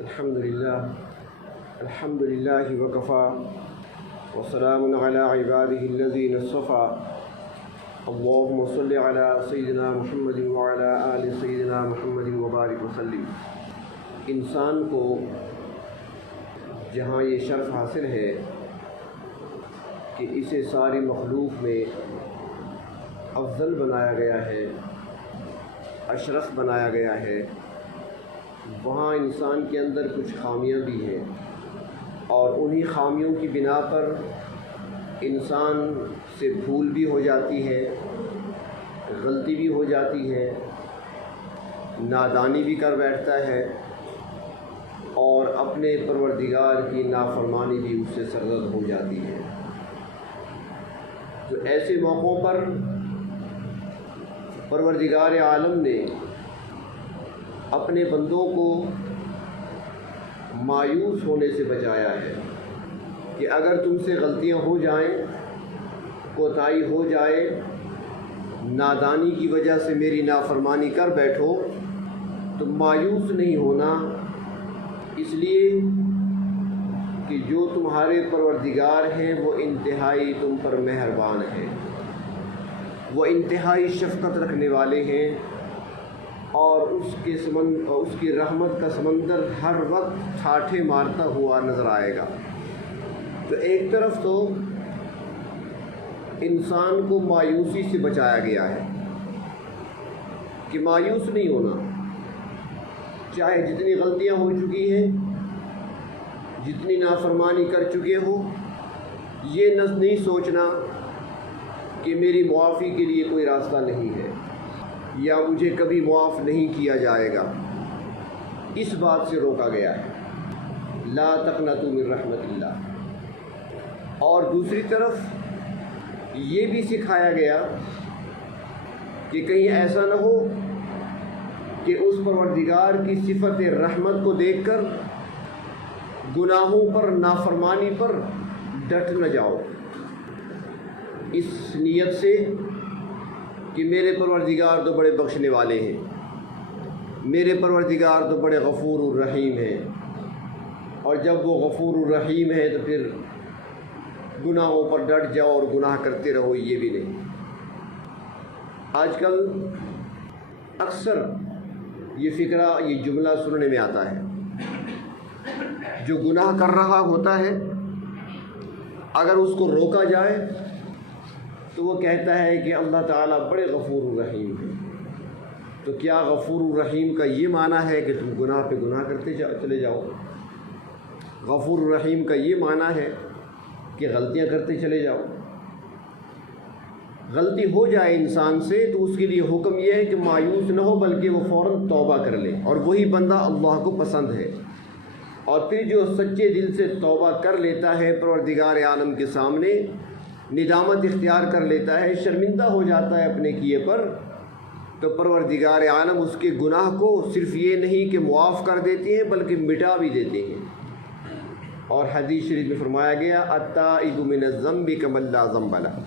الحمد للہ وکفا وسلام علی عبادہ الذین اصطفیٰ اللہم صل علی سیدنا محمد وعلی آل سیدنا محمد وبارک وسلم۔ انسان کو جہاں یہ شرف حاصل ہے کہ اسے ساری مخلوق میں افضل بنایا گیا ہے، اشرف بنایا گیا ہے، وہاں انسان کے اندر کچھ خامیاں بھی ہیں، اور انہی خامیوں کی بنا پر انسان سے بھول بھی ہو جاتی ہے، غلطی بھی ہو جاتی ہے، نادانی بھی کر بیٹھتا ہے، اور اپنے پروردگار کی نافرمانی بھی اس سے سرزد ہو جاتی ہے۔ تو ایسے موقعوں پر پروردگار عالم نے اپنے بندوں کو مایوس ہونے سے بچایا ہے کہ اگر تم سے غلطیاں ہو جائیں، کوتاہی ہو جائے، نادانی کی وجہ سے میری نافرمانی کر بیٹھو تو مایوس نہیں ہونا، اس لیے کہ جو تمہارے پروردگار ہیں وہ انتہائی تم پر مہربان ہیں، وہ انتہائی شفقت رکھنے والے ہیں، اور اس کی رحمت کا سمندر ہر وقت ٹھاٹھے مارتا ہوا نظر آئے گا۔ تو ایک طرف تو انسان کو مایوسی سے بچایا گیا ہے کہ مایوس نہیں ہونا، چاہے جتنی غلطیاں ہو چکی ہیں، جتنی نافرمانی کر چکے ہو، یہ نہیں سوچنا کہ میری معافی کے لیے کوئی راستہ نہیں ہے یا مجھے کبھی معاف نہیں کیا جائے گا، اس بات سے روکا گیا ہے، لا تقنطوا من رحمت اللہ۔ اور دوسری طرف یہ بھی سکھایا گیا کہ کہیں ایسا نہ ہو کہ اس پروردگار کی صفت رحمت کو دیکھ کر گناہوں پر، نافرمانی پر ڈٹ نہ جاؤ، اس نیت سے کہ میرے پروردگار تو بڑے بخشنے والے ہیں، میرے پروردگار تو بڑے غفور الرحیم ہیں، اور جب وہ غفور الرحیم ہے تو پھر گناہوں پر ڈٹ جاؤ اور گناہ کرتے رہو، یہ بھی نہیں۔ آج کل اکثر یہ فکرہ، یہ جملہ سننے میں آتا ہے، جو گناہ کر رہا ہوتا ہے اگر اس کو روکا جائے تو وہ کہتا ہے کہ اللہ تعالیٰ بڑے غفور الرحیم ہیں۔ تو کیا غفور الرحیم کا یہ معنی ہے کہ تم گناہ پہ گناہ کرتے چلے جاؤ؟ غفور الرحیم کا یہ معنی ہے کہ غلطیاں کرتے چلے جاؤ؟ غلطی ہو جائے انسان سے تو اس کے لیے حکم یہ ہے کہ مایوس نہ ہو، بلکہ وہ فوراً توبہ کر لے، اور وہی بندہ اللہ کو پسند ہے۔ اور پھر جو سچے دل سے توبہ کر لیتا ہے، پروردگار عالم کے سامنے ندامت اختیار کر لیتا ہے، شرمندہ ہو جاتا ہے اپنے کیے پر، تو پروردگار عالم اس کے گناہ کو صرف یہ نہیں کہ معاف کر دیتے ہیں بلکہ مٹا بھی دیتے ہیں۔ اور حدیث شریف میں فرمایا گیا التائب من الذنب کمن لا ذنب لہ،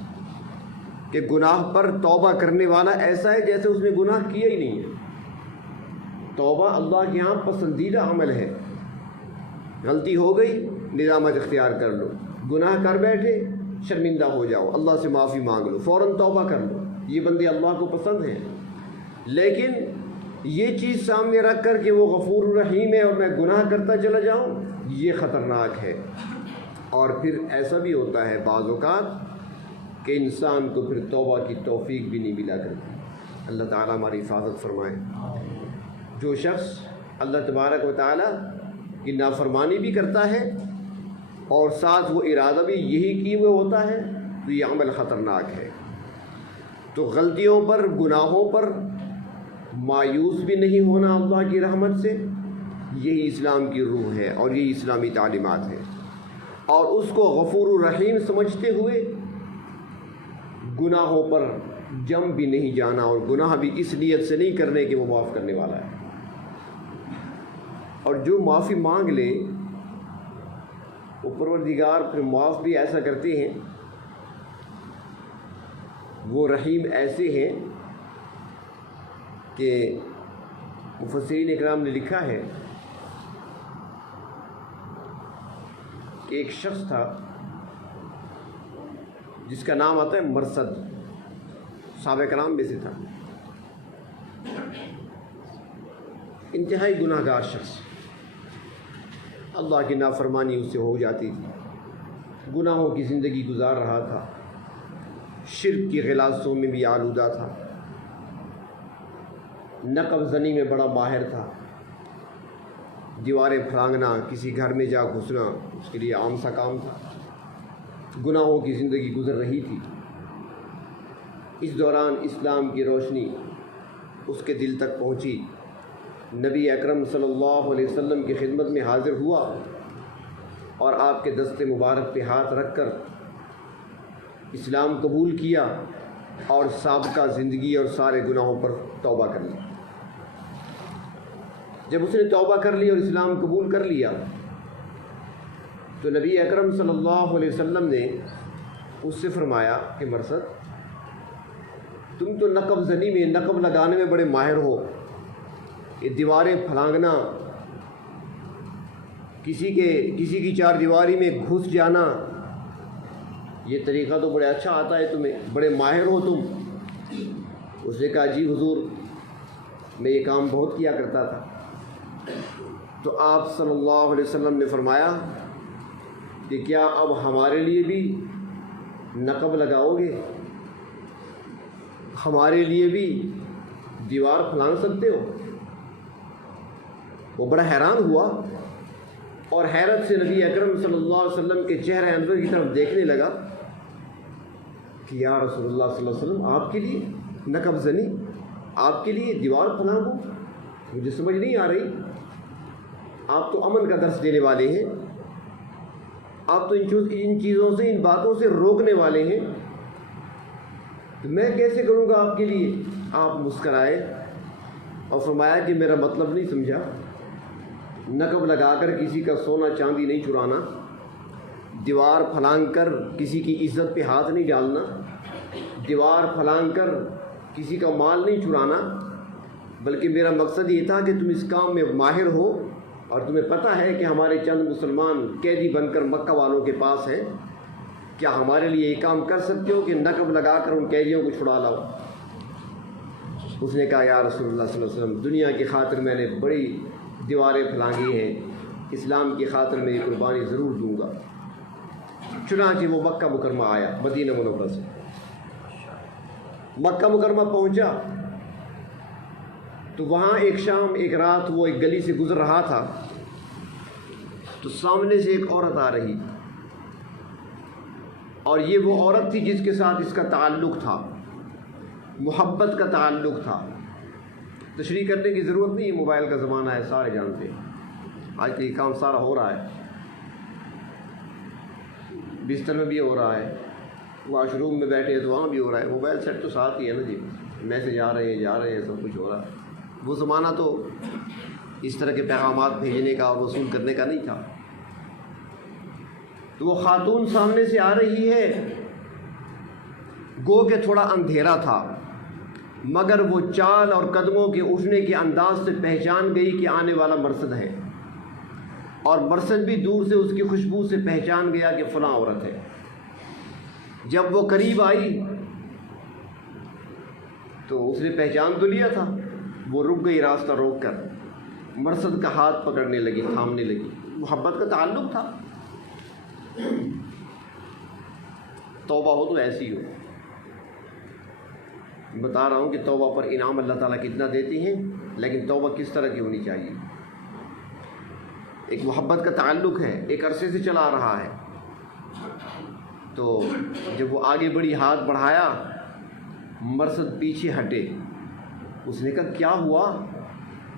کہ گناہ پر توبہ کرنے والا ایسا ہے جیسے اس نے گناہ کیا ہی نہیں ہے۔ توبہ اللہ کے یہاں پسندیدہ عمل ہے۔ غلطی ہو گئی، ندامت اختیار کر لو، گناہ کر بیٹھے، شرمندہ ہو جاؤ، اللہ سے معافی مانگ لو، فوراً توبہ کر لو، یہ بندے اللہ کو پسند ہیں۔ لیکن یہ چیز سامنے رکھ کر کہ وہ غفور الرحیم ہے اور میں گناہ کرتا چلا جاؤں، یہ خطرناک ہے۔ اور پھر ایسا بھی ہوتا ہے بعض اوقات کہ انسان کو پھر توبہ کی توفیق بھی نہیں ملا کرتی۔ اللہ تعالیٰ ہماری حفاظت فرمائے۔ جو شخص اللہ تبارک و تعالیٰ کی نافرمانی بھی کرتا ہے اور ساتھ وہ ارادہ بھی یہی کیے ہوئے ہوتا ہے تو یہ عمل خطرناک ہے۔ تو غلطیوں پر، گناہوں پر مایوس بھی نہیں ہونا اللہ کی رحمت سے، یہی اسلام کی روح ہے اور یہی اسلامی تعلیمات ہے۔ اور اس کو غفور الرحیم سمجھتے ہوئے گناہوں پر جم بھی نہیں جانا، اور گناہ بھی اس نیت سے نہیں کرنے کہ وہ معاف کرنے والا ہے۔ اور جو معافی مانگ لے وہ پروردگار پھر معاف بھی ایسا کرتے ہیں، وہ رحیم ایسے ہیں کہ مفسرین اکرام نے لکھا ہے ایک شخص تھا جس کا نام آتا ہے مرثد، صحابہ کرام میں سے تھا، انتہائی گناہ گار شخص، اللہ کی نافرمانی اس سے ہو جاتی تھی، گناہوں کی زندگی گزار رہا تھا، شرک کی غلاظتوں میں بھی آلودہ تھا، نقب زنی میں بڑا ماہر تھا، دیواریں پھلانگنا، کسی گھر میں جا گھسنا اس کے لیے عام سا کام تھا، گناہوں کی زندگی گزر رہی تھی۔ اس دوران اسلام کی روشنی اس کے دل تک پہنچی، نبی اکرم صلی اللہ علیہ وسلم کی خدمت میں حاضر ہوا اور آپ کے دست مبارک پہ ہاتھ رکھ کر اسلام قبول کیا اور سابقہ زندگی اور سارے گناہوں پر توبہ کر لی۔ جب اس نے توبہ کر لی اور اسلام قبول کر لیا تو نبی اکرم صلی اللہ علیہ وسلم نے اس سے فرمایا کہ مرثد، تم تو نقب زنی میں، نقب لگانے میں بڑے ماہر ہو، یہ دیواریں پھلانگنا، کسی کی چار دیواری میں گھس جانا، یہ طریقہ تو بڑے اچھا آتا ہے تمہیں، بڑے ماہر ہو تم۔ اس نے کہا جی حضور، میں یہ کام بہت کیا کرتا تھا۔ تو آپ صلی اللہ علیہ وسلم نے فرمایا کہ کیا اب ہمارے لیے بھی نقب لگاؤ گے؟ ہمارے لیے بھی دیوار پھلانگ سکتے ہو؟ وہ بڑا حیران ہوا اور حیرت سے نبی اکرم صلی اللہ علیہ وسلم کے چہرے انور کی طرف دیکھنے لگا کہ یا رسول اللہ صلی اللہ علیہ وسلم، آپ کے لیے نقب زنی، آپ کے لیے دیوار پھلانگو؟ مجھے سمجھ نہیں آ رہی، آپ تو امن کا درس دینے والے ہیں، آپ تو ان چیزوں سے، ان باتوں سے روکنے والے ہیں، تو میں کیسے کروں گا آپ کے لیے؟ آپ مسکرائے اور فرمایا کہ میرا مطلب نہیں سمجھا، نقب لگا کر کسی کا سونا چاندی نہیں چرانا، دیوار پھلانگ کر کسی کی عزت پہ ہاتھ نہیں ڈالنا، دیوار پھلانگ کر کسی کا مال نہیں چرانا، بلکہ میرا مقصد یہ تھا کہ تم اس کام میں ماہر ہو اور تمہیں پتہ ہے کہ ہمارے چند مسلمان قیدی بن کر مکہ والوں کے پاس ہیں، کیا ہمارے لیے یہ کام کر سکتے ہو کہ نقب لگا کر ان قیدیوں کو چھڑا لاؤ؟ اس نے کہا یا رسول اللہ صلی اللہ علیہ وسلم، دنیا کی خاطر میں نے بڑی دیواریں پھلانگی ہیں، اسلام کی خاطر میں یہ قربانی ضرور دوں گا۔ چنانچہ وہ مکہ مکرمہ آیا، مدینہ منورہ سے مکہ مکرمہ پہنچا تو وہاں ایک شام ایک رات وہ ایک گلی سے گزر رہا تھا تو سامنے سے ایک عورت آ رہی، اور یہ وہ عورت تھی جس کے ساتھ اس کا تعلق تھا، محبت کا تعلق تھا۔ تشریح کرنے کی ضرورت نہیں، موبائل کا زمانہ ہے، سارے جانتے ہیں، آج تو یہ کام سارا ہو رہا ہے، بستر میں بھی ہو رہا ہے، واش روم میں بیٹھے تو وہاں بھی ہو رہا ہے، موبائل سیٹ تو ساتھ ہی ہے نا جی، میسج آ رہے ہیں، سب کچھ ہو رہا ہے۔ وہ زمانہ تو اس طرح کے پیغامات بھیجنے کا اور وصول کرنے کا نہیں تھا۔ تو وہ خاتون سامنے سے آ رہی ہے، گو کہ تھوڑا اندھیرا تھا، مگر وہ چال اور قدموں کے اٹھنے کے انداز سے پہچان گئی کہ آنے والا مرثد ہے، اور مرثد بھی دور سے اس کی خوشبو سے پہچان گیا کہ فلاں عورت ہے۔ جب وہ قریب آئی تو اس نے پہچان تو لیا تھا، وہ رک گئی راستہ روک کر، مرثد کا ہاتھ پکڑنے لگی، تھامنے لگی، محبت کا تعلق تھا۔ توبہ ہو تو ایسی ہو، بتا رہا ہوں کہ توبہ پر انعام اللہ تعالیٰ کتنا دیتے ہیں، لیکن توبہ کس طرح کی ہونی چاہیے۔ ایک محبت کا تعلق ہے، ایک عرصے سے چلا آ رہا ہے، تو جب وہ آگے بڑھی، ہاتھ بڑھایا، مرثد پیچھے ہٹے۔ اس نے کہا کیا ہوا،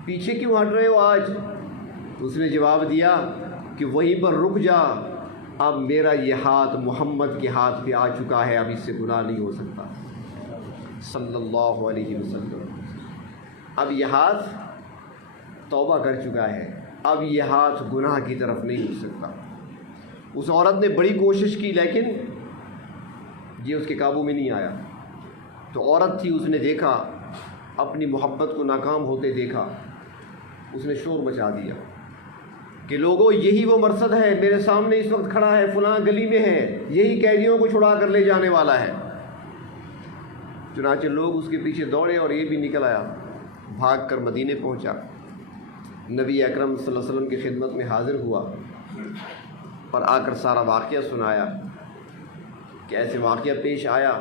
پیچھے کیوں ہٹ رہے ہو آج؟ اس نے جواب دیا کہ وہیں پر رک جا، اب میرا یہ ہاتھ محمد کے ہاتھ پہ آ چکا ہے، اب اس سے گناہ نہیں ہو سکتا، صلی اللہ علیہ وسلم۔ اب یہ ہاتھ توبہ کر چکا ہے، اب یہ ہاتھ گناہ کی طرف نہیں ہو سکتا۔ اس عورت نے بڑی کوشش کی لیکن یہ اس کے قابو میں نہیں آیا۔ تو عورت تھی، اس نے دیکھا، اپنی محبت کو ناکام ہوتے دیکھا، اس نے شور مچا دیا، کہ لوگوں یہی وہ مرصد ہے، میرے سامنے اس وقت کھڑا ہے، فلاں گلی میں ہے، یہی قیدیوں کو چھڑا کر لے جانے والا ہے۔ چنانچہ لوگ اس کے پیچھے دوڑے اور یہ بھی نکل آیا، بھاگ کر مدینے پہنچا، نبی اکرم صلی اللہ علیہ وسلم کی خدمت میں حاضر ہوا اور آ کر سارا واقعہ سنایا کہ ایسے واقعہ پیش آیا،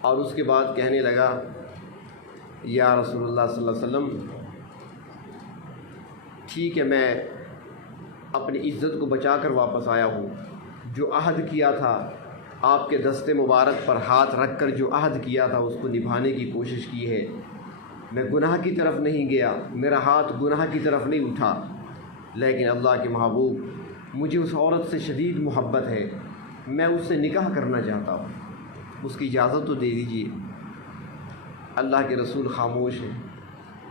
اور اس کے بعد کہنے لگا یا رسول اللہ صلی اللہ علیہ وسلم، ٹھیک ہے میں اپنی عزت کو بچا کر واپس آیا ہوں، جو عہد کیا تھا آپ کے دست مبارک پر ہاتھ رکھ کر جو عہد کیا تھا اس کو نبھانے کی کوشش کی ہے، میں گناہ کی طرف نہیں گیا، میرا ہاتھ گناہ کی طرف نہیں اٹھا، لیکن اللہ کے محبوب مجھے اس عورت سے شدید محبت ہے، میں اس سے نکاح کرنا چاہتا ہوں، اس کی اجازت تو دے دیجیے۔ اللہ کے رسول خاموش ہیں۔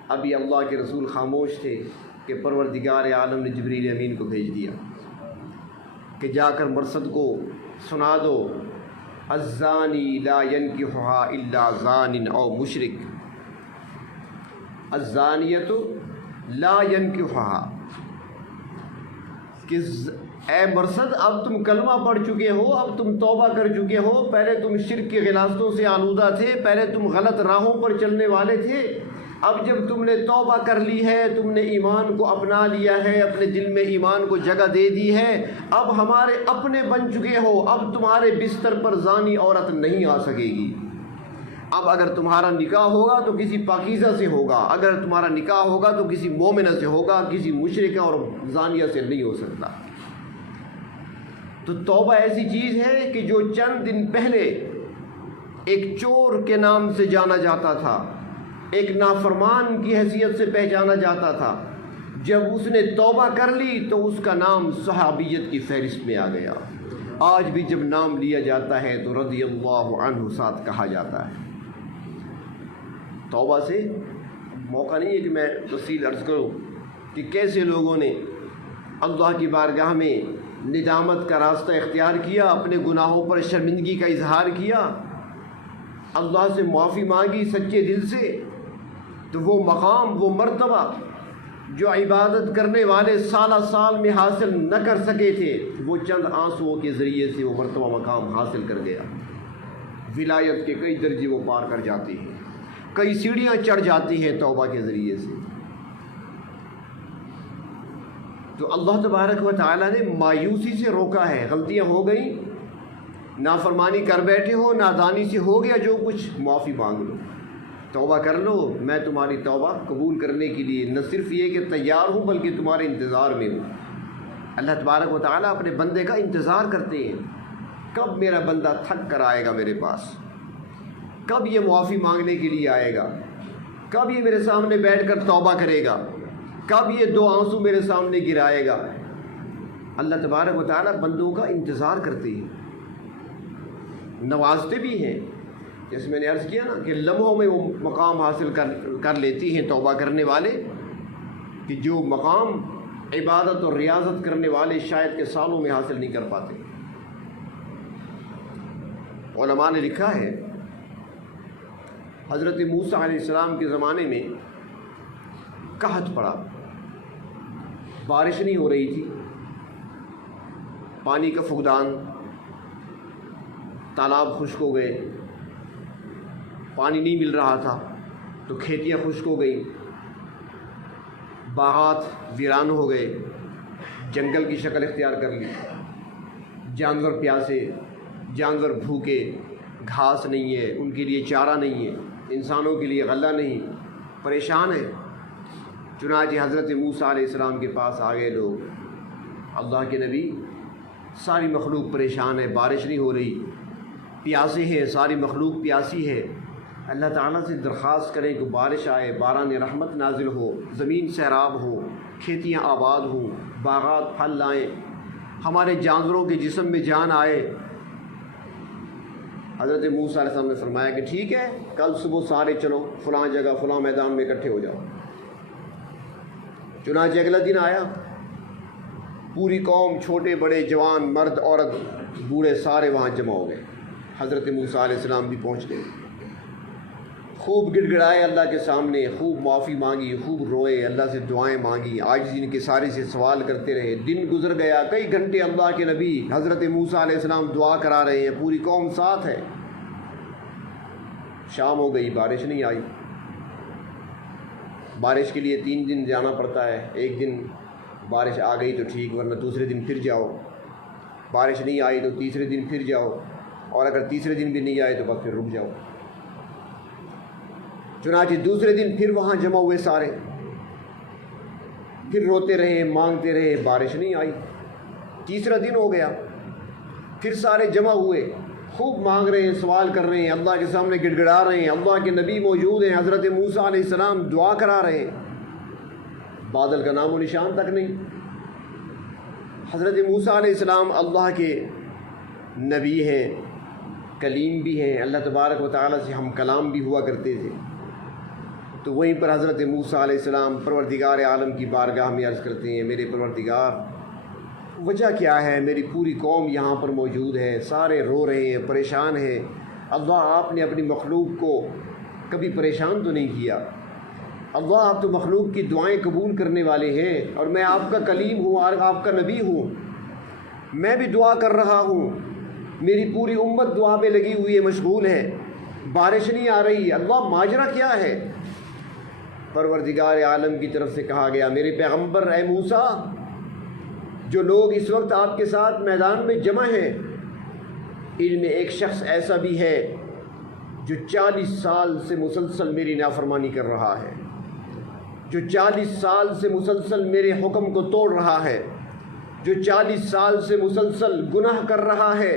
ابھی اللہ کے رسول خاموش تھے کہ پروردگار عالم نے جبریل امین کو بھیج دیا کہ جا کر مرصد کو سنا دو، الزانی لا ینکحھا الا زان او مشرک، الزانیۃ لا ینکحھا، کہ اے مرصد اب تم کلمہ پڑھ چکے ہو، اب تم توبہ کر چکے ہو، پہلے تم شرک کی غلاظتوں سے آلودہ تھے، پہلے تم غلط راہوں پر چلنے والے تھے، اب جب تم نے توبہ کر لی ہے، تم نے ایمان کو اپنا لیا ہے، اپنے دل میں ایمان کو جگہ دے دی ہے، اب ہمارے اپنے بن چکے ہو، اب تمہارے بستر پر زانی عورت نہیں آ سکے گی۔ اب اگر تمہارا نکاح ہوگا تو کسی پاکیزہ سے ہوگا، اگر تمہارا نکاح ہوگا تو کسی مومنہ سے ہوگا، کسی مشرکہ اور زانیہ سے نہیں ہو سکتا۔ تو توبہ ایسی چیز ہے کہ جو چند دن پہلے ایک چور کے نام سے جانا جاتا تھا، ایک نافرمان کی حیثیت سے پہچانا جاتا تھا، جب اس نے توبہ کر لی تو اس کا نام صحابیت کی فہرست میں آ گیا۔ آج بھی جب نام لیا جاتا ہے تو رضی اللہ عنہ ساتھ کہا جاتا ہے۔ توبہ سے موقع نہیں ہے کہ میں تفصیل عرض کروں کہ کیسے لوگوں نے اللہ کی بارگاہ میں ندامت کا راستہ اختیار کیا، اپنے گناہوں پر شرمندگی کا اظہار کیا، اللہ سے معافی مانگی سچے دل سے، تو وہ مقام، وہ مرتبہ جو عبادت کرنے والے سالہ سال میں حاصل نہ کر سکے تھے، وہ چند آنسوؤں کے ذریعے سے وہ مرتبہ مقام حاصل کر گیا۔ ولایت کے کئی درجے وہ پار کر جاتی ہیں، کئی سیڑھیاں چڑھ جاتی ہیں توبہ کے ذریعے سے۔ تو اللہ تبارک و تعالیٰ نے مایوسی سے روکا ہے۔ غلطیاں ہو گئیں، نافرمانی کر بیٹھے ہو، نادانی سے ہو گیا جو کچھ، معافی مانگ لو، توبہ کر لو، میں تمہاری توبہ قبول کرنے کے لیے نہ صرف یہ کہ تیار ہوں بلکہ تمہارے انتظار میں ہوں۔ اللہ تبارک و تعالیٰ اپنے بندے کا انتظار کرتے ہیں، کب میرا بندہ تھک کر آئے گا میرے پاس، کب یہ معافی مانگنے کے لیے آئے گا، کب یہ میرے سامنے بیٹھ کر توبہ کرے گا، کب یہ دو آنسو میرے سامنے گرائے گا۔ اللہ تبارک و تعالیٰ بندوں کا انتظار کرتے ہیں، نوازتے بھی ہیں، جیسے میں نے عرض کیا نا کہ لمحوں میں وہ مقام حاصل کر لیتی ہیں توبہ کرنے والے، کہ جو مقام عبادت اور ریاضت کرنے والے شاید کہ سالوں میں حاصل نہیں کر پاتے۔ علماء نے لکھا ہے حضرت موسیٰ علیہ السلام کے زمانے میں قحط پڑا، بارش نہیں ہو رہی تھی، پانی کا فقدان، تالاب خشک ہو گئے، پانی نہیں مل رہا تھا تو کھیتیاں خشک ہو گئیں، باغات ویران ہو گئے، جنگل کی شکل اختیار کر لی، جانور پیاسے، جانور بھوکے، گھاس نہیں ہے، ان کے لیے چارہ نہیں ہے، انسانوں کے لیے غلہ نہیں، پریشان ہے۔ چنانچہ حضرت موسیٰ علیہ السلام کے پاس آ گئے لوگ، اللہ کے نبی ساری مخلوق پریشان ہے، بارش نہیں ہو رہی، پیاسے ہیں، ساری مخلوق پیاسی ہے، اللہ تعالیٰ سے درخواست کریں کہ بارش آئے، باران رحمت نازل ہو، زمین سیراب ہو، کھیتیاں آباد ہوں، باغات پھل لائیں، ہمارے جانوروں کے جسم میں جان آئے۔ حضرت موسیٰ علیہ السلام نے فرمایا کہ ٹھیک ہے، کل صبح سارے چلو فلاں جگہ فلاں میدان میں اکٹھے ہو جاؤ۔ چنانچہ اگلا دن آیا، پوری قوم، چھوٹے بڑے، جوان، مرد، عورت، بوڑھے، سارے وہاں جمع ہو گئے۔ حضرت موسیٰ علیہ السلام بھی پہنچ گئے۔ خوب گڑ گڑائے اللہ کے سامنے، خوب معافی مانگی، خوب روئے، اللہ سے دعائیں مانگی، عاجزی کے سارے سے سوال کرتے رہے۔ دن گزر گیا، کئی گھنٹے اللہ کے نبی حضرت موسیٰ علیہ السلام دعا کرا رہے ہیں، پوری قوم ساتھ ہے۔ شام ہو گئی، بارش نہیں آئی۔ بارش کے لیے 3 دن جانا پڑتا ہے، ایک دن بارش آ گئی تو ٹھیک، ورنہ دوسرے دن پھر جاؤ۔ بارش نہیں آئی تو تیسرے دن پھر جاؤ، اور اگر تیسرے دن بھی نہیں آئے تو بس پھر رک جاؤ۔ چنانچہ دوسرے دن پھر وہاں جمع ہوئے سارے، پھر روتے رہے، مانگتے رہے، بارش نہیں آئی۔ تیسرا دن ہو گیا، پھر سارے جمع ہوئے، خوب مانگ رہے ہیں، سوال کر رہے ہیں، اللہ کے سامنے گڑ گڑا رہے ہیں، اللہ کے نبی موجود ہیں، حضرت موسیٰ علیہ السلام دعا کرا رہے ہیں، بادل کا نام و نشان تک نہیں۔ حضرت موسیٰ علیہ السلام اللہ کے نبی ہیں، کلیم بھی ہیں، اللہ تبارک و تعالیٰ سے ہم کلام بھی ہوا کرتے تھے۔ تو وہیں پر حضرت موسیٰ علیہ السلام پروردگار عالم کی بارگاہ میں عرض کرتے ہیں، میرے پروردگار وجہ کیا ہے؟ میری پوری قوم یہاں پر موجود ہے، سارے رو رہے ہیں، پریشان ہیں، اللہ آپ نے اپنی مخلوق کو کبھی پریشان تو نہیں کیا، اللہ آپ تو مخلوق کی دعائیں قبول کرنے والے ہیں، اور میں آپ کا کلیم ہوں اور آپ کا نبی ہوں، میں بھی دعا کر رہا ہوں، میری پوری امت دعا پہ لگی ہوئی ہے، مشغول ہے، بارش نہیں آ رہی، اللہ ماجرا کیا ہے؟ پروردگار عالم کی طرف سے کہا گیا، میرے پیغمبر اے موسیٰ، جو لوگ اس وقت آپ کے ساتھ میدان میں جمع ہیں، ان میں ایک شخص ایسا بھی ہے جو 40 سال سے مسلسل میری نافرمانی کر رہا ہے، جو 40 سال سے مسلسل میرے حکم کو توڑ رہا ہے، جو 40 سال سے مسلسل گناہ کر رہا ہے،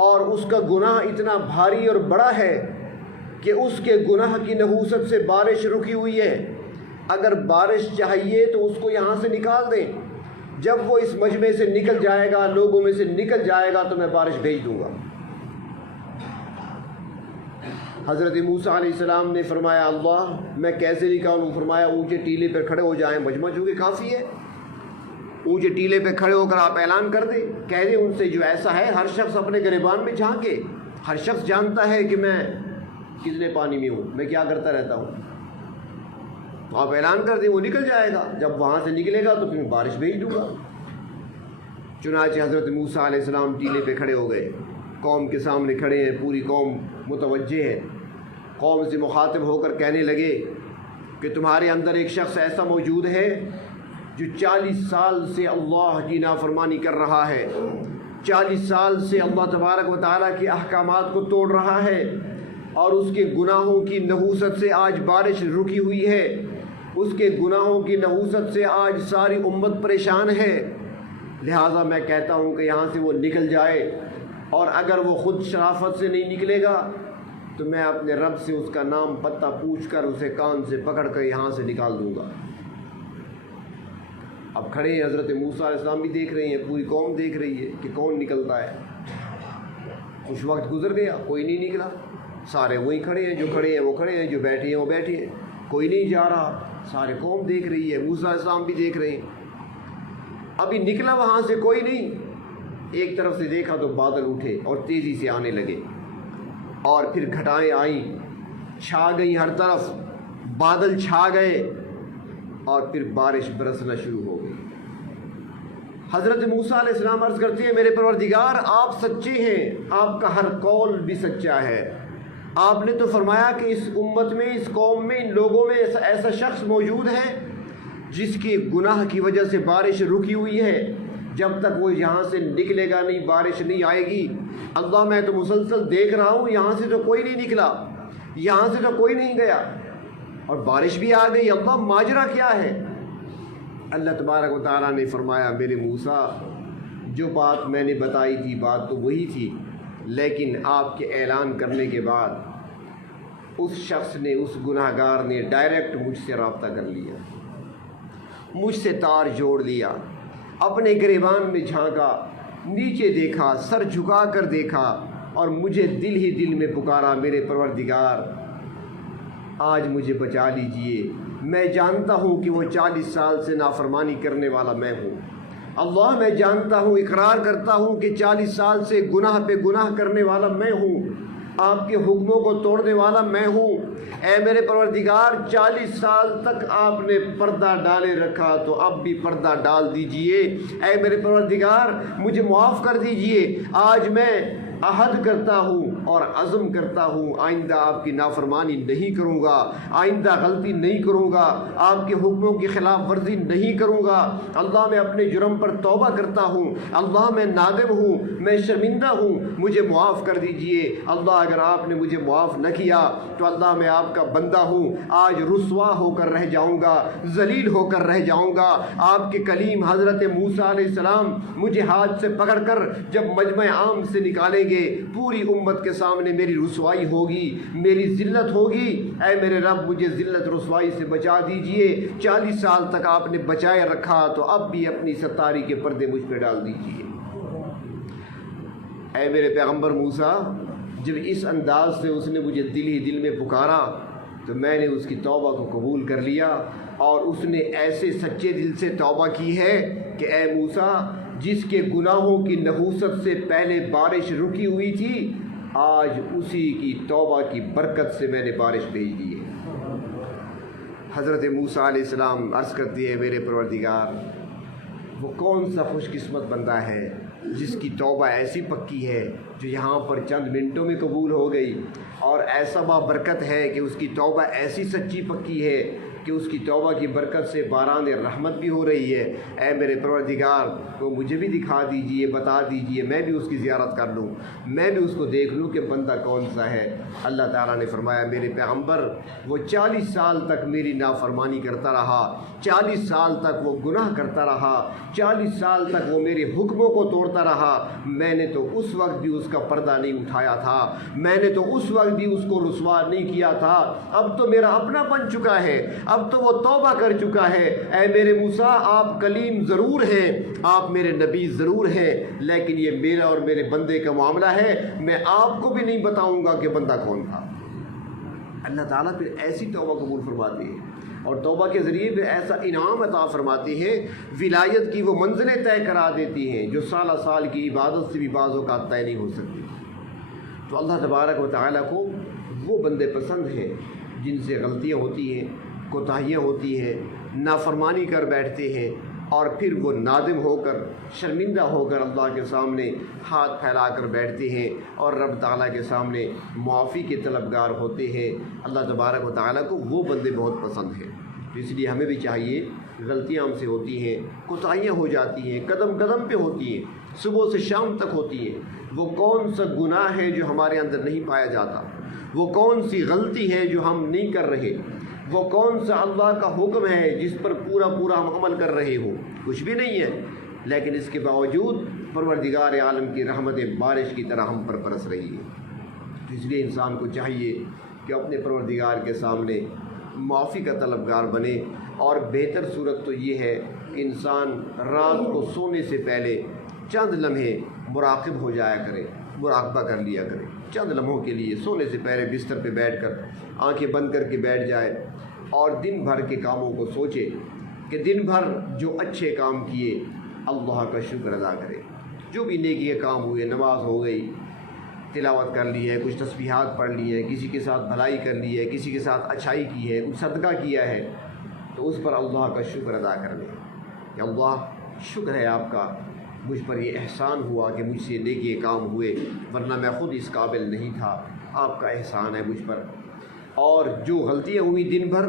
اور اس کا گناہ اتنا بھاری اور بڑا ہے کہ اس کے گناہ کی نحوست سے بارش رکی ہوئی ہے، اگر بارش چاہیے تو اس کو یہاں سے نکال دیں، جب وہ اس مجمع سے نکل جائے گا، لوگوں میں سے نکل جائے گا تو میں بارش بھیج دوں گا۔ حضرت موسیٰ علیہ السلام نے فرمایا، اللہ میں کیسے نکالوں؟ فرمایا اونچے ٹیلے پر کھڑے ہو جائیں، مجمع چونکہ کافی ہے، اونچے ٹیلے پہ کھڑے ہو کر آپ اعلان کر دیں، کہہ دیں ان سے جو ایسا ہے، ہر شخص اپنے گریبان میں جھانکے، ہر شخص جانتا ہے کہ میں کتنے پانی میں ہوں، میں کیا کرتا رہتا ہوں، آپ اعلان کر دیں، وہ نکل جائے گا، جب وہاں سے نکلے گا تو پھر بارش بھیج دوں گا۔ چنانچہ حضرت موسیٰ علیہ السلام ٹیلے پہ کھڑے ہو گئے، قوم کے سامنے کھڑے ہیں، پوری قوم متوجہ ہے، قوم سے مخاطب ہو کر کہنے لگے کہ تمہارے اندر ایک شخص ایسا موجود ہے جو 40 سال سے اللہ کی نافرمانی کر رہا ہے، 40 سال سے اللہ تبارک و تعالیٰ کے احکامات کو توڑ رہا ہے، اور اس کے گناہوں کی نحوست سے آج بارش رکی ہوئی ہے، اس کے گناہوں کی نحوست سے آج ساری امت پریشان ہے، لہٰذا میں کہتا ہوں کہ یہاں سے وہ نکل جائے، اور اگر وہ خود شرافت سے نہیں نکلے گا تو میں اپنے رب سے اس کا نام پتہ پوچھ کر اسے کان سے پکڑ کر یہاں سے نکال دوں گا۔ اب کھڑے ہیں، حضرت موسیٰ علیہ السلام بھی دیکھ رہے ہیں، پوری قوم دیکھ رہی ہے کہ کون نکلتا ہے۔ کچھ وقت گزر گیا، کوئی نہیں نکلا، سارے وہی کھڑے ہیں، جو کھڑے ہیں وہ کھڑے ہیں، جو بیٹھے ہیں وہ بیٹھے ہیں، کوئی نہیں جا رہا، سارے قوم دیکھ رہی ہے، موسیٰ علیہ السلام بھی دیکھ رہے ہیں، ابھی نکلا وہاں سے کوئی نہیں۔ ایک طرف سے دیکھا تو بادل اٹھے اور تیزی سے آنے لگے، اور پھر گھٹائیں آئیں، چھا گئیں ہر طرف، بادل چھا گئے، اور پھر بارش برسنا شروع ہو گئی۔ حضرت موسیٰ علیہ السلام عرض کرتے ہیں، میرے پروردگار آپ سچے ہیں، آپ کا ہر قول بھی سچا ہے، آپ نے تو فرمایا کہ اس امت میں، اس قوم میں، ان لوگوں میں ایسا شخص موجود ہے جس کے گناہ کی وجہ سے بارش رکی ہوئی ہے، جب تک وہ یہاں سے نکلے گا نہیں بارش نہیں آئے گی۔ اللہ میں تو مسلسل دیکھ رہا ہوں، یہاں سے تو کوئی نہیں نکلا، یہاں سے تو کوئی نہیں گیا، اور بارش بھی آ گئی، اللہ ماجرا کیا ہے؟ اللہ تبارک و تعالیٰ نے فرمایا، میرے موسیٰ جو بات میں نے بتائی تھی بات تو وہی تھی، لیکن آپ کے اعلان کرنے کے بعد اس شخص نے، اس گناہ گار نے ڈائریکٹ مجھ سے رابطہ کر لیا، مجھ سے تار جوڑ لیا، اپنے گریبان میں جھانکا، نیچے دیکھا، سر جھکا کر دیکھا، اور مجھے دل ہی دل میں پکارا، میرے پروردگار آج مجھے بچا لیجئے، میں جانتا ہوں کہ وہ 40 سال سے نافرمانی کرنے والا میں ہوں، اللہ میں جانتا ہوں، اقرار کرتا ہوں کہ 40 سال سے گناہ پہ گناہ کرنے والا میں ہوں، آپ کے حکموں کو توڑنے والا میں ہوں۔ اے میرے پروردگار 40 سال تک آپ نے پردہ ڈالے رکھا تو اب بھی پردہ ڈال دیجئے۔ اے میرے پروردگار مجھے معاف کر دیجئے۔ آج میں عہد کرتا ہوں اور عزم کرتا ہوں آئندہ آپ کی نافرمانی نہیں کروں گا، آئندہ غلطی نہیں کروں گا، آپ کے حکموں کی خلاف ورزی نہیں کروں گا۔ اللہ میں اپنے جرم پر توبہ کرتا ہوں، اللہ میں نادم ہوں، میں شرمندہ ہوں، مجھے معاف کر دیجئے۔ اللہ اگر آپ نے مجھے معاف نہ کیا تو اللہ میں آپ کا بندہ ہوں، آج رسوا ہو کر رہ جاؤں گا، ذلیل ہو کر رہ جاؤں گا۔ آپ کے کلیم حضرت موسیٰ علیہ السلام مجھے ہاتھ سے پکڑ کر جب مجمع عام سے نکالیں گے، پوری امت کے سامنے میری رسوائی ہوگی، میری ذلت ہوگی۔ اے میرے رب مجھے ذلت رسوائی سے بچا دیجئے۔ 40 سال تک آپ نے بچائے رکھا تو اب بھی اپنی ستاری کے پردے مجھ پہ ڈال دیجئے۔ اے میرے پیغمبر موسیٰ جب اس انداز سے اس نے مجھے دل ہی دل میں پکارا تو میں نے اس کی توبہ کو قبول کر لیا، اور اس نے ایسے سچے دل سے توبہ کی ہے کہ اے موسیٰ جس کے گناہوں کی نحوست سے پہلے بارش رکی ہوئی تھی، آج اسی کی توبہ کی برکت سے میں نے بارش بھیج دی ہے۔ حضرت موسیٰ علیہ السلام عرض کرتی ہے میرے پروردگار وہ کون سا خوش قسمت بندہ ہے جس کی توبہ ایسی پکی ہے جو یہاں پر چند منٹوں میں قبول ہو گئی، اور ایسا بابرکت ہے کہ اس کی توبہ ایسی سچی پکی ہے کہ اس کی توبہ کی برکت سے باران رحمت بھی ہو رہی ہے۔ اے میرے پروردگار تو مجھے بھی دکھا دیجئے، بتا دیجئے، میں بھی اس کی زیارت کر لوں، میں بھی اس کو دیکھ لوں کہ بندہ کون سا ہے۔ اللہ تعالیٰ نے فرمایا میرے پیغمبر وہ 40 سال تک میری نافرمانی کرتا رہا، 40 سال تک وہ گناہ کرتا رہا، 40 سال تک وہ میرے حکموں کو توڑتا رہا، میں نے تو اس وقت بھی اس کا پردہ نہیں اٹھایا تھا، میں نے تو اس وقت بھی اس کو رسوا نہیں کیا تھا۔ اب تو میرا اپنا بن چکا ہے، اب تو وہ توبہ کر چکا ہے۔ اے میرے موسیٰ آپ کلیم ضرور ہیں، آپ میرے نبی ضرور ہیں، لیکن یہ میرا اور میرے بندے کا معاملہ ہے، میں آپ کو بھی نہیں بتاؤں گا کہ بندہ کون تھا۔ اللہ تعالیٰ پھر ایسی توبہ قبول فرماتے ہیں اور توبہ کے ذریعے پھر ایسا انعام عطا فرماتے ہیں، ولایت کی وہ منزلیں طے کرا دیتی ہیں جو سالہ سال کی عبادت سے بھی بعض اوقات طے نہیں ہو سکتی۔ تو اللہ تبارک و تعالیٰ کو وہ بندے پسند ہیں جن سے غلطیاں ہوتی ہیں، کوتاہیاں ہوتی ہیں، نافرمانی کر بیٹھتے ہیں، اور پھر وہ نادم ہو کر شرمندہ ہو کر اللہ کے سامنے ہاتھ پھیلا کر بیٹھتے ہیں اور رب تعالیٰ کے سامنے معافی کے طلبگار ہوتے ہیں۔ اللہ تبارک و تعالیٰ کو وہ بندے بہت پسند ہیں۔ اس لیے ہمیں بھی چاہیے، غلطیاں ہم سے ہوتی ہیں، کوتاہیاں ہو جاتی ہیں، قدم قدم پہ ہوتی ہیں، صبح سے شام تک ہوتی ہیں۔ وہ کون سا گناہ ہے جو ہمارے اندر نہیں پایا جاتا؟ وہ کون سی غلطی ہے جو ہم نہیں کر رہے؟ وہ کون سا اللہ کا حکم ہے جس پر پورا ہم عمل کر رہے ہوں؟ کچھ بھی نہیں ہے، لیکن اس کے باوجود پروردگار عالم کی رحمت بارش کی طرح ہم پر برس رہی ہے۔ تو اس لیے انسان کو چاہیے کہ اپنے پروردگار کے سامنے معافی کا طلبگار بنے، اور بہتر صورت تو یہ ہے کہ انسان رات کو سونے سے پہلے چند لمحے مراقب ہو جایا کرے، مراقبہ کر لیا کرے، چند لمحوں کے لیے سونے سے پہلے بستر پہ بیٹھ کر آنکھیں بند کر کے بیٹھ جائے اور دن بھر کے کاموں کو سوچے کہ دن بھر جو اچھے کام کیے اللہ کا شکر ادا کرے، جو بھی نیکی کے کام ہوئے، نماز ہو گئی، تلاوت کر لی ہے، کچھ تسبیحات پڑھ لی ہے، کسی کے ساتھ بھلائی کر لی ہے، کسی کے ساتھ اچھائی کی ہے، کچھ صدقہ کیا ہے، تو اس پر اللہ کا شکر ادا کر لیں کہ اللہ شکر ہے آپ کا، مجھ پر یہ احسان ہوا کہ مجھ سے نیکی کے کام ہوئے، ورنہ میں خود اس قابل نہیں تھا، آپ کا احسان ہے مجھ پر۔ اور جو غلطیاں ہوئی دن بھر،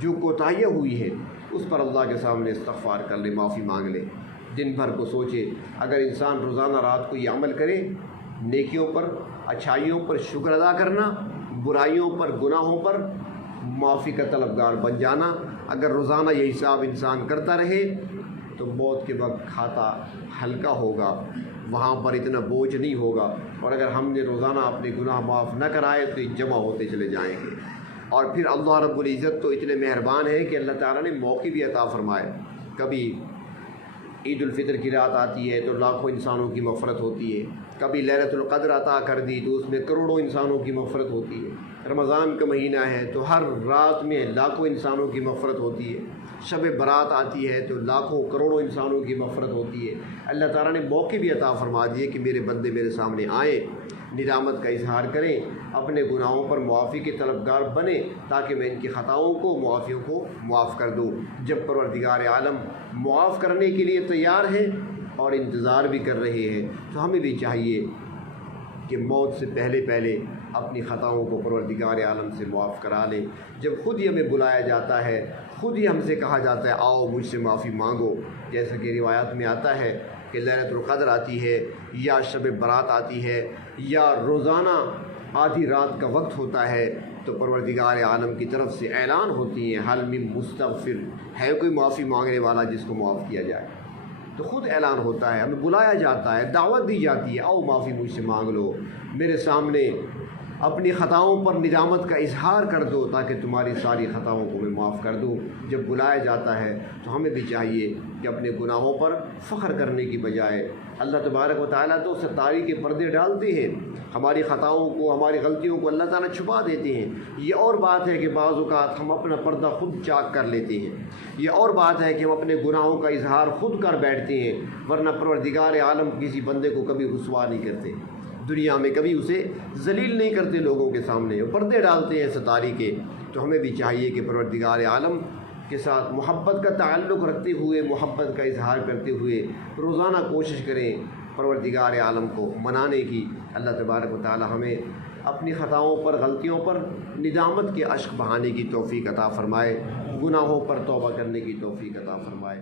جو کوتاہیاں ہوئی ہیں، اس پر اللہ کے سامنے استغفار کر لے، معافی مانگ لے، دن بھر کو سوچے۔ اگر انسان روزانہ رات کو یہ عمل کرے، نیکیوں پر، اچھائیوں پر شکر ادا کرنا، برائیوں پر، گناہوں پر معافی کا طلبگار بن جانا، اگر روزانہ یہ حساب انسان کرتا رہے تو موت کے وقت کھاتا ہلکا ہوگا، وہاں پر اتنا بوجھ نہیں ہوگا۔ اور اگر ہم نے روزانہ اپنے گناہ معاف نہ کرائے تو یہ جمع ہوتے چلے جائیں گے۔ اور پھر اللہ رب العزت تو اتنے مہربان ہے کہ اللہ تعالیٰ نے موقع بھی عطا فرمائے۔ کبھی عید الفطر کی رات آتی ہے تو لاکھوں انسانوں کی مغفرت ہوتی ہے، کبھی لیلۃ القدر عطا کر دی تو اس میں کروڑوں انسانوں کی مغفرت ہوتی ہے، رمضان کا مہینہ ہے تو ہر رات میں لاکھوں انسانوں کی مغفرت ہوتی ہے۔ شب برات آتی ہے تو لاکھوں کروڑوں انسانوں کی مغفرت ہوتی ہے۔ اللہ تعالیٰ نے موقع بھی عطا فرما دیے کہ میرے بندے میرے سامنے آئیں، ندامت کا اظہار کریں، اپنے گناہوں پر معافی کے طلبگار بنیں تاکہ میں ان کی خطاؤں کو معافیوں کو معاف کر دوں۔ جب پروردگار عالم معاف کرنے کے لیے تیار ہے اور انتظار بھی کر رہے ہیں تو ہمیں بھی چاہیے کہ موت سے پہلے اپنی خطاؤں کو پروردگار عالم سے معاف کرا لیں۔ جب خود ہی ہمیں بلایا جاتا ہے، خود ہی ہم سے کہا جاتا ہے آؤ مجھ سے معافی مانگو، جیسا کہ روایات میں آتا ہے کہ لیلۃ القدر آتی ہے یا شب برات آتی ہے یا روزانہ آدھی رات کا وقت ہوتا ہے تو پروردگار عالم کی طرف سے اعلان ہوتی ہے حل من مستغفر، ہے کوئی معافی مانگنے والا جس کو معاف کیا جائے؟ تو خود اعلان ہوتا ہے، ہمیں بلایا جاتا ہے، دعوت دی جاتی ہے آؤ معافی مجھ سے مانگ لو، میرے سامنے اپنی خطاؤں پر ندامت کا اظہار کر دو تاکہ تمہاری ساری خطاؤں کو میں معاف کر دوں۔ جب بلایا جاتا ہے تو ہمیں بھی چاہیے کہ اپنے گناہوں پر فخر کرنے کی بجائے اللہ تبارک و تعالیٰ تو ستاری کے پردے ڈالتے ہیں، ہماری خطاؤں کو ہماری غلطیوں کو اللہ تعالیٰ چھپا دیتے ہیں۔ یہ اور بات ہے کہ بعض اوقات ہم اپنا پردہ خود چاک کر لیتے ہیں، یہ اور بات ہے کہ ہم اپنے گناہوں کا اظہار خود کر بیٹھتے ہیں، ورنہ پروردگار عالم کسی بندے کو کبھی رسوا نہیں کرتے، دنیا میں کبھی اسے ذلیل نہیں کرتے لوگوں کے سامنے، وہ پردے ڈالتے ہیں ستاری کے۔ تو ہمیں بھی چاہیے کہ پروردگار عالم کے ساتھ محبت کا تعلق رکھتے ہوئے، محبت کا اظہار کرتے ہوئے روزانہ کوشش کریں پروردگار عالم کو منانے کی۔ اللہ تبارک و تعالی ہمیں اپنی خطاؤں پر غلطیوں پر ندامت کے اشک بہانے کی توفیق عطا فرمائے، گناہوں پر توبہ کرنے کی توفیق عطا فرمائے۔